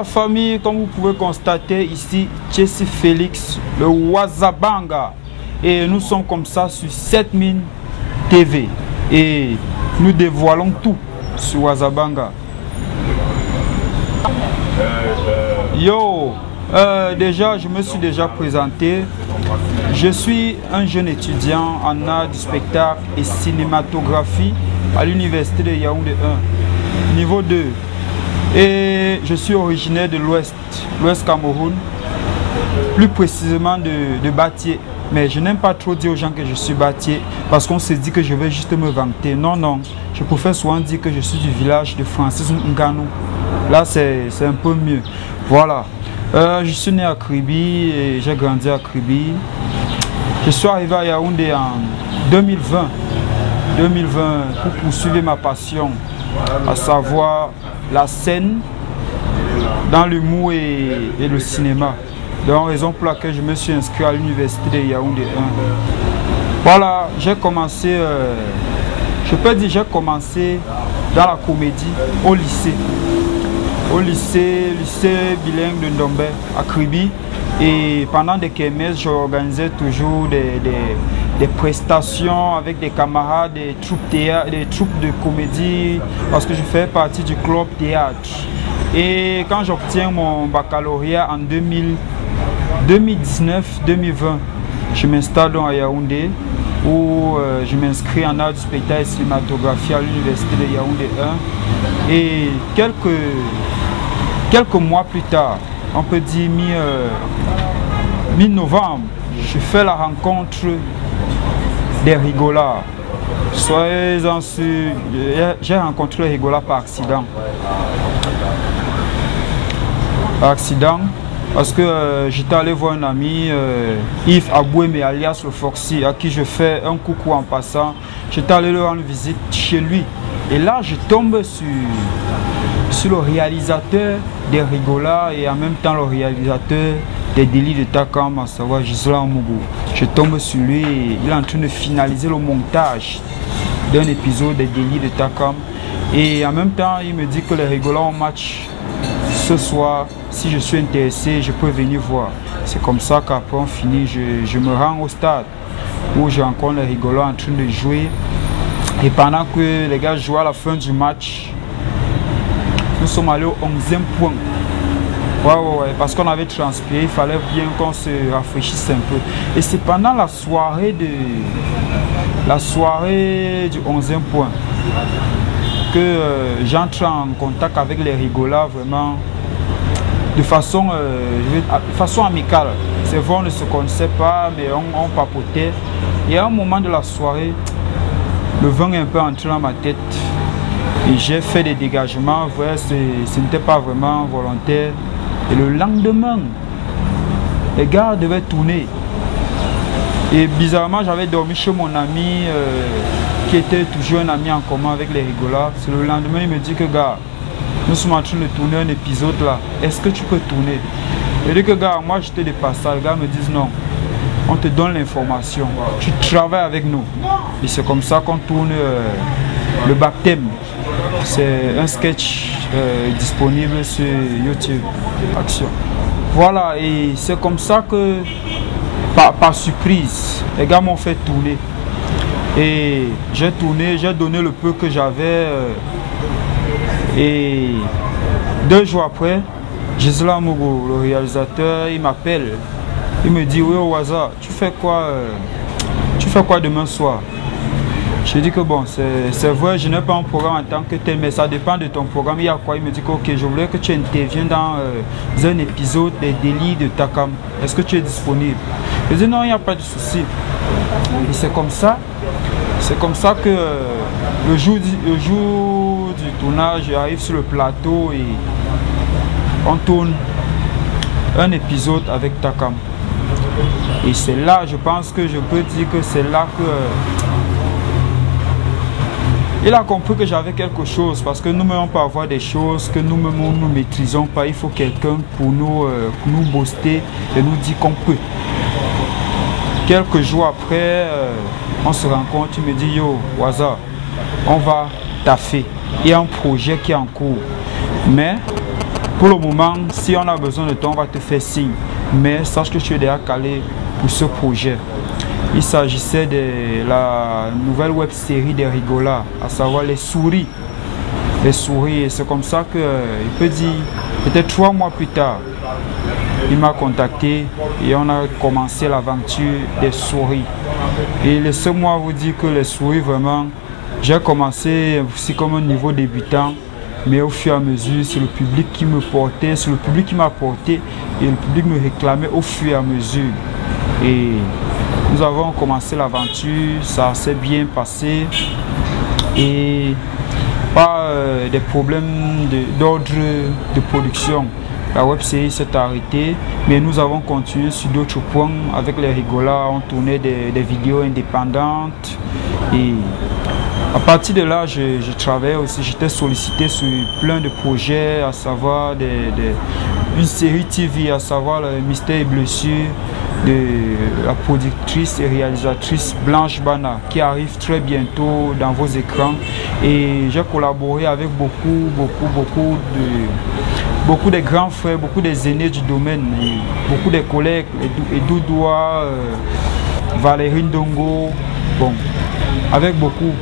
la famille, comme vous pouvez constater ici, Jesse Félix, le Wazabanga. Et nous sommes comme ça sur 7000 TV. Et nous dévoilons tout sur Wazabanga. Yo, déjà, je me suis déjà présenté. Je suis un jeune étudiant en art du spectacle et cinématographie à l'université de Yaoundé 1, niveau 2. Et je suis originaire de l'Ouest Cameroun, plus précisément de Batié. Mais je n'aime pas trop dire aux gens que je suis Batié parce qu'on se dit que je vais juste me vanter. Non, non, je préfère souvent dire que je suis du village de Francis Ngannou. Là, c'est un peu mieux. Voilà. Je suis né à Kribi et j'ai grandi à Kribi. Je suis arrivé à Yaoundé en 2020 pour poursuivre ma passion, à savoir la scène dans l'humour et le cinéma. Donc, raison pour laquelle je me suis inscrit à l'université de Yaoundé 1. Voilà, j'ai commencé, je peux dire, j'ai commencé dans la comédie au lycée. Lycée bilingue de Ndombe à Kribi. Et pendant des kermesses, j'organisais toujours des prestations avec des camarades, des troupes de comédie, parce que je fais partie du club théâtre. Et quand j'obtiens mon baccalauréat en 2019-2020, je m'installe à Yaoundé, où je m'inscris en art du spectacle et cinématographie à l'université de Yaoundé 1. Et quelques mois plus tard, on peut dire mi-novembre, je fais la rencontre des rigolards. Soyez-en sûrs, j'ai rencontré les rigolards par accident. Parce que j'étais allé voir un ami, Yves Abouémé, alias le Foxy, à qui je fais un coucou en passant. J'étais allé lui rendre visite chez lui. Et là, je tombe sur le réalisateur des rigolards et en même temps le réalisateur des délits de Takam, à savoir Gisela Mougou. Je tombe sur lui et il est en train de finaliser le montage d'un épisode des délits de Takam. Et en même temps, il me dit que les rigolards ont match ce soir. Si je suis intéressé, je peux venir voir. C'est comme ça qu'après on finit, je me rends au stade où je rencontre les rigolards en train de jouer. Et pendant que les gars jouent à la fin du match, nous sommes allés au 11e point. Ouais, parce qu'on avait transpiré, il fallait bien qu'on se rafraîchisse un peu. Et c'est pendant la soirée du 11e point que j'entre en contact avec les rigolards vraiment de façon amicale. C'est vrai, on ne se connaissait pas, mais on papotait. Et à un moment de la soirée, le vin est un peu entré dans ma tête. Et j'ai fait des dégagements, ouais, ce n'était pas vraiment volontaire. Et le lendemain, les gars devaient tourner. Et bizarrement, j'avais dormi chez mon ami, qui était toujours un ami en commun avec les rigolards. C'est le lendemain, il me dit que gars, nous sommes en train de tourner un épisode là. Est-ce que tu peux tourner? Je dis que gars, moi j'étais de passage. Les gars me disent non. On te donne l'information. Tu travailles avec nous. Et c'est comme ça qu'on tourne le baptême. C'est un sketch disponible sur YouTube. Action. Voilà, et c'est comme ça que, par surprise, les gars m'ont fait tourner. Et j'ai tourné, j'ai donné le peu que j'avais. Et 2 jours après, Gisela Mougou, le réalisateur, il m'appelle. Il me dit, oui, Waza, tu fais quoi demain soir? Je dis que bon, c'est vrai, je n'ai pas un programme en tant que tel, mais ça dépend de ton programme. Il y a quoi? Il me dit que ok, je voulais que tu interviennes dans un épisode des délits de Takam. Est-ce que tu es disponible? Je dis non, il n'y a pas de souci. Et c'est comme ça que le jour du tournage, j'arrive sur le plateau et on tourne un épisode avec Takam. Et c'est là, je pense que je peux dire que c'est là que il a compris que j'avais quelque chose, parce que nous-mêmes on peut avoir des choses que nous-mêmes nous ne maîtrisons pas. Il faut quelqu'un pour nous booster et nous dire qu'on peut. Quelques jours après, on se rencontre, il me dit yo, Waza, on va taffer. Il y a un projet qui est en cours. Mais Pour le moment, si on a besoin de toi, on va te faire signe. Mais sache que tu es déjà calé pour ce projet. Il s'agissait de la nouvelle web série des Rigolas, à savoir les souris. Les souris, et c'est comme ça que, il peut dire, peut-être 3 mois plus tard, il m'a contacté et on a commencé l'aventure des souris. Et laissez-moi vous dire que les souris, vraiment, j'ai commencé aussi comme un niveau débutant, mais au fur et à mesure, c'est le public qui me portait, c'est le public qui m'a porté et le public me réclamait au fur et à mesure. Et nous avons commencé l'aventure, ça s'est bien passé et pas des problèmes d'ordre de production. La web série s'est arrêtée, mais nous avons continué sur d'autres points avec les Rigolas. On tournait des vidéos indépendantes et à partir de là, je travaillais aussi, j'étais sollicité sur plein de projets, à savoir une série TV, à savoir le Mystère et Blessure de la productrice et réalisatrice Blanche Bana, qui arrive très bientôt dans vos écrans. Et j'ai collaboré avec beaucoup de grands frères, beaucoup des aînés du domaine, beaucoup de collègues, Edoudoua, Valérie Ndongo, bon, avec beaucoup.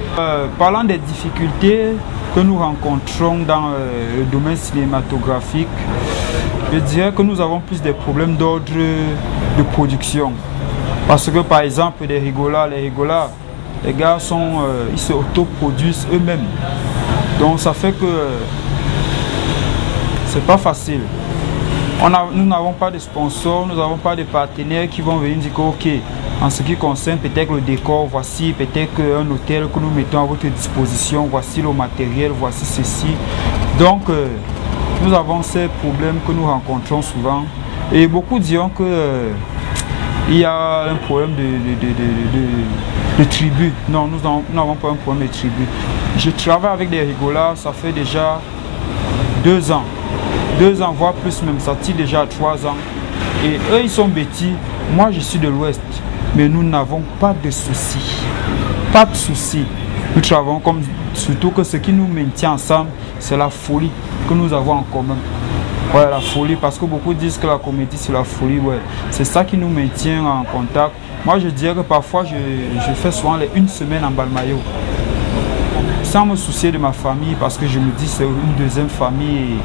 Parlant des difficultés que nous rencontrons dans le domaine cinématographique, je dirais que nous avons plus des problèmes d'ordre de production. Parce que par exemple, les Rigolas, les gars ils se autoproduisent eux-mêmes. Donc ça fait que c'est pas facile. Nous n'avons pas de sponsors, nous n'avons pas de partenaires qui vont venir dire que ok, en ce qui concerne peut-être le décor, voici peut-être un hôtel que nous mettons à votre disposition, voici le matériel, voici ceci. Donc nous avons ces problèmes que nous rencontrons souvent et beaucoup diront que il y a un problème de tribu. Non, nous n'avons pas un problème de tribu. Je travaille avec des Rigolas, ça fait déjà 2 ans. 2 ans, voire plus même, ça tire déjà à 3 ans. Et eux, ils sont bêtis. Moi, je suis de l'Ouest. Mais nous n'avons pas de soucis. Pas de soucis. Nous travaillons comme... Surtout que ce qui nous maintient ensemble, c'est la folie que nous avons en commun. Ouais, la folie, parce que beaucoup disent que la comédie, c'est la folie. Ouais. C'est ça qui nous maintient en contact. Moi, je dirais que parfois, je fais souvent les 1 semaine en Balmayo. Sans me soucier de ma famille, parce que je me dis c'est une deuxième famille et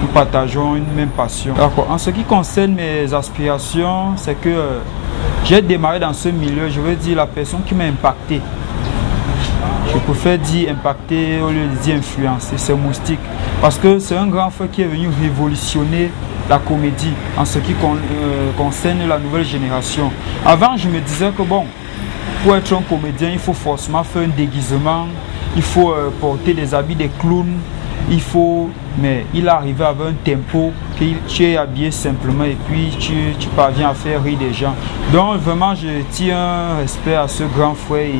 nous partageons une même passion. En ce qui concerne mes aspirations, c'est que j'ai démarré dans ce milieu, je veux dire la personne qui m'a impacté. Je préfère dire impacté au lieu de dire influencé, c'est Moustique. Parce que c'est un grand frère qui est venu révolutionner la comédie en ce qui concerne la nouvelle génération. Avant, je me disais que bon, pour être un comédien, il faut forcément faire un déguisement. Il faut porter des habits de clown, mais il arrive avec un tempo que tu es habillé simplement et puis tu parviens à faire rire des gens. Donc vraiment je tiens un respect à ce grand frère et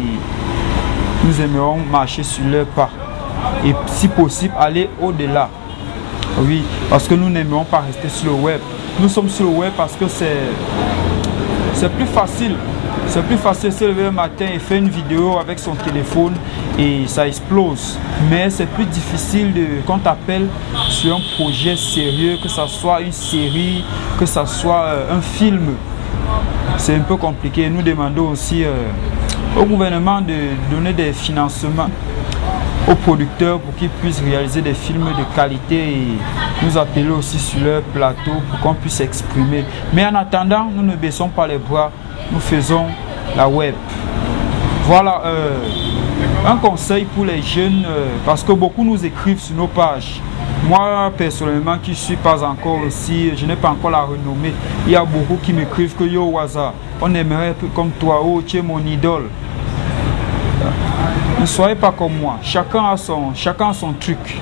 nous aimerons marcher sur leurs pas et si possible aller au-delà. Oui, parce que nous n'aimerons pas rester sur le web. Nous sommes sur le web parce que c'est plus facile. C'est plus facile de se lever le matin et faire une vidéo avec son téléphone et ça explose. Mais c'est plus difficile qu'on t'appelle sur un projet sérieux, que ce soit une série, que ce soit un film. C'est un peu compliqué. Nous demandons aussi au gouvernement de donner des financements aux producteurs pour qu'ils puissent réaliser des films de qualité et nous appeler aussi sur leur plateau pour qu'on puisse exprimer. Mais en attendant, nous ne baissons pas les bras. Nous faisons la web. Voilà un conseil pour les jeunes parce que beaucoup nous écrivent sur nos pages. Moi personnellement qui ne suis pas encore aussi, je n'ai pas encore la renommée. Il y a beaucoup qui m'écrivent que yo Waza, on aimerait un peu comme toi, oh tu es mon idole. Ne soyez pas comme moi. Chacun a son truc.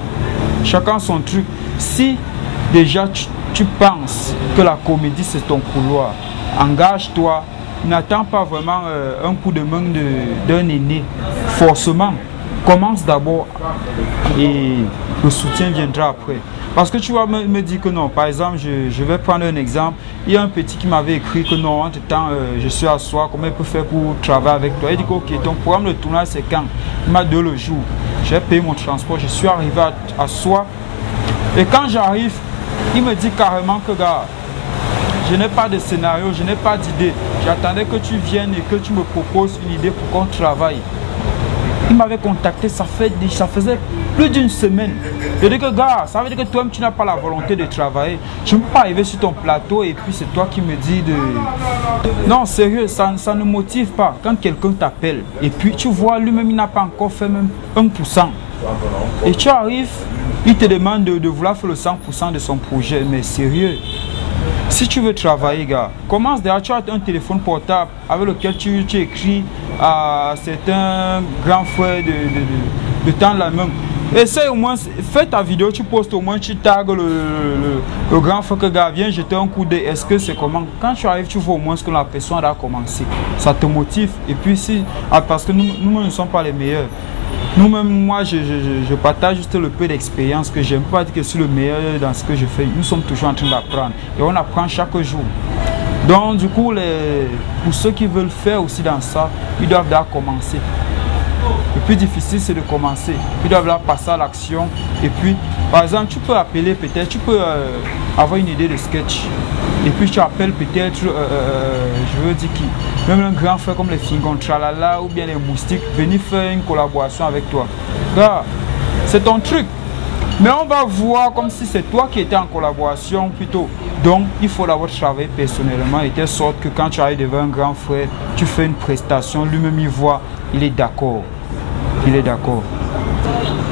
Chacun a son truc. Si déjà tu penses que la comédie c'est ton couloir, engage-toi. N'attends pas vraiment un coup de main d'un aîné. Forcément, commence d'abord et le soutien viendra après. Parce que tu vas me dire que non. Par exemple, je vais prendre un exemple. Il y a un petit qui m'avait écrit que non, entre temps, je suis à Soie, comment il peut faire pour travailler avec toi? Il dit que ok, ton programme de tournage c'est quand? Il m'a donné le jour. J'ai payé mon transport, je suis arrivé à Soie. Et quand j'arrive, Il me dit carrément que, gars, je n'ai pas de scénario, je n'ai pas d'idée. J'attendais que tu viennes et que tu me proposes une idée pour qu'on travaille. Il m'avait contacté, ça faisait plus d'une semaine. Je dis que, gars, ça veut dire que toi-même, tu n'as pas la volonté de travailler. Je ne peux pas arriver sur ton plateau et puis c'est toi qui me dis de... Non, sérieux, ça ne motive pas. Quand quelqu'un t'appelle et puis tu vois, lui-même, il n'a pas encore fait même 1%. Et tu arrives, il te demande de vouloir faire le 100% de son projet. Mais sérieux, si tu veux travailler, gars, commence déjà, tu as un téléphone portable avec lequel tu écris à certains grands frères de temps la même. Essaye au moins, fais ta vidéo, tu postes au moins, tu tags le grand frère que gars, viens jeter un coup d'œil, est-ce que c'est comment? Quand tu arrives, tu vois au moins ce que la personne a commencé. Ça te motive. Et puis si, parce que nous ne sommes pas les meilleurs. Nous-mêmes, moi, je partage juste le peu d'expérience que j'ai. Je ne peux pas dire que je suis le meilleur dans ce que je fais. Nous sommes toujours en train d'apprendre. Et on apprend chaque jour. Donc, du coup, pour ceux qui veulent faire aussi dans ça, ils doivent déjà commencer. Le plus difficile, c'est de commencer. Ils doivent là passer à l'action. Et puis, par exemple, tu peux appeler peut-être, tu peux avoir une idée de sketch. Et puis, tu appelles peut-être, je veux dire qui, même un grand frère comme les Fingons Tralala ou bien les Moustiques, venir faire une collaboration avec toi. Là, c'est ton truc. Mais on va voir comme si c'est toi qui étais en collaboration plutôt. Donc, il faut d'abord travailler personnellement et de sorte que quand tu arrives devant un grand frère, tu fais une prestation, lui-même il voit, il est d'accord. Il est d'accord.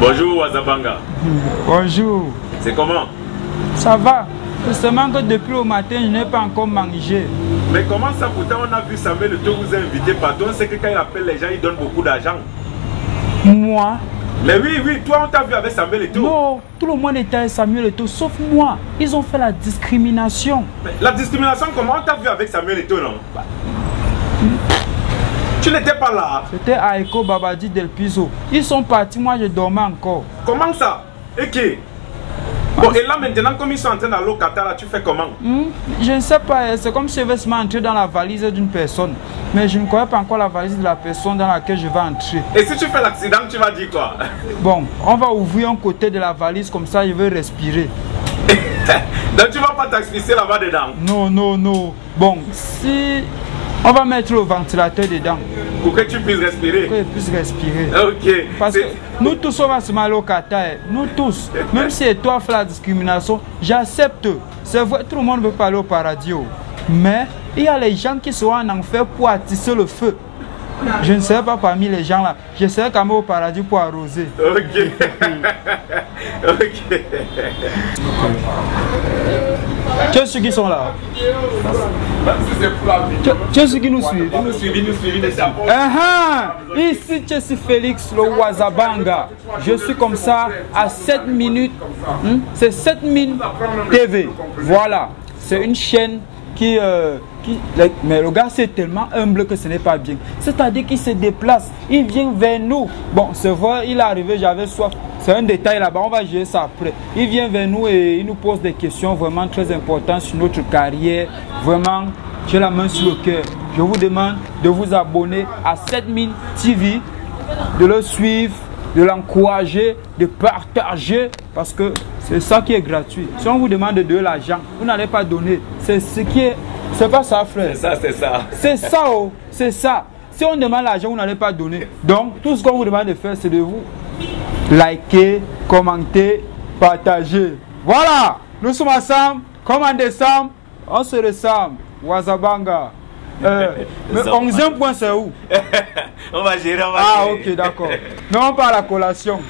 Bonjour Wazabanga. Bonjour. C'est comment? Ça va. C'est seulement que depuis le matin, je n'ai pas encore mangé. Mais comment ça? Pourtant, on a vu Samuel Eto'o vous a invité partout. On sait que quand il appelle les gens, il donne beaucoup d'argent. Moi? Mais oui, toi on t'a vu avec Samuel Eto'o. Non, tout le monde était avec Samuel Eto'o, sauf moi. Ils ont fait la discrimination. Mais la discrimination, comment on t'a vu avec Samuel Eto'o, non? Tu n'étais pas là. C'était Aiko Babadi Del Piso. Ils sont partis, moi je dormais encore. Comment ça? Et qui? Bon, et là maintenant, comme ils sont en train d'aller au Qatar, là, tu fais comment? Je ne sais pas, c'est comme si je vais entrer dans la valise d'une personne. Mais je ne connais pas encore la valise de la personne dans laquelle je vais entrer. Et si tu fais l'accident, tu vas dire quoi? Bon, on va ouvrir un côté de la valise, comme ça je vais respirer. Donc tu vas pas t'asphyxier là-bas dedans? Non. Bon, si... On va mettre le ventilateur dedans. Pour que tu puisses respirer? Pour que je puisse respirer. Ok. Parce que nous tous, on va se mal au Qatar. Nous tous. Même si toi fais la discrimination, j'accepte. C'est vrai, tout le monde veut parler au paradis. Mais il y a les gens qui seront en enfer pour attiser le feu. Je ne serai pas parmi les gens là. Je serai quand même au paradis pour arroser. Ok. Ok. Tu es ceux qui sont là? Tu es ceux qui nous suivent? Nous suivons. Ici, je suis Félix le Wazabanga. Je suis comme ça à 7 minutes. C'est 7000 TV. Voilà. C'est une chaîne mais le gars c'est tellement humble que ce n'est pas bien. C'est-à-dire qu'il se déplace, il vient vers nous. Bon, c'est vrai, il est arrivé, j'avais soif. C'est un détail là-bas, on va gérer ça après. Il vient vers nous et il nous pose des questions vraiment très importantes sur notre carrière. Vraiment, j'ai la main sur le cœur. Je vous demande de vous abonner à 7000 TV, de le suivre, de l'encourager, de partager, parce que c'est ça qui est gratuit. Si on vous demande de donner l'argent, vous n'allez pas donner. C'est ce qui est... C'est pas ça, frère. C'est ça. C'est ça, oh. C'est ça. Si on demande l'argent, vous n'allez pas donner. Donc, tout ce qu'on vous demande de faire, c'est de vous liker, commenter, partager. Voilà. Nous sommes ensemble, comme en décembre, on se ressemble. Wazabanga. Mais 11e point, c'est où? On va gérer, Ah, ok, d'accord. Mais on part à la collation.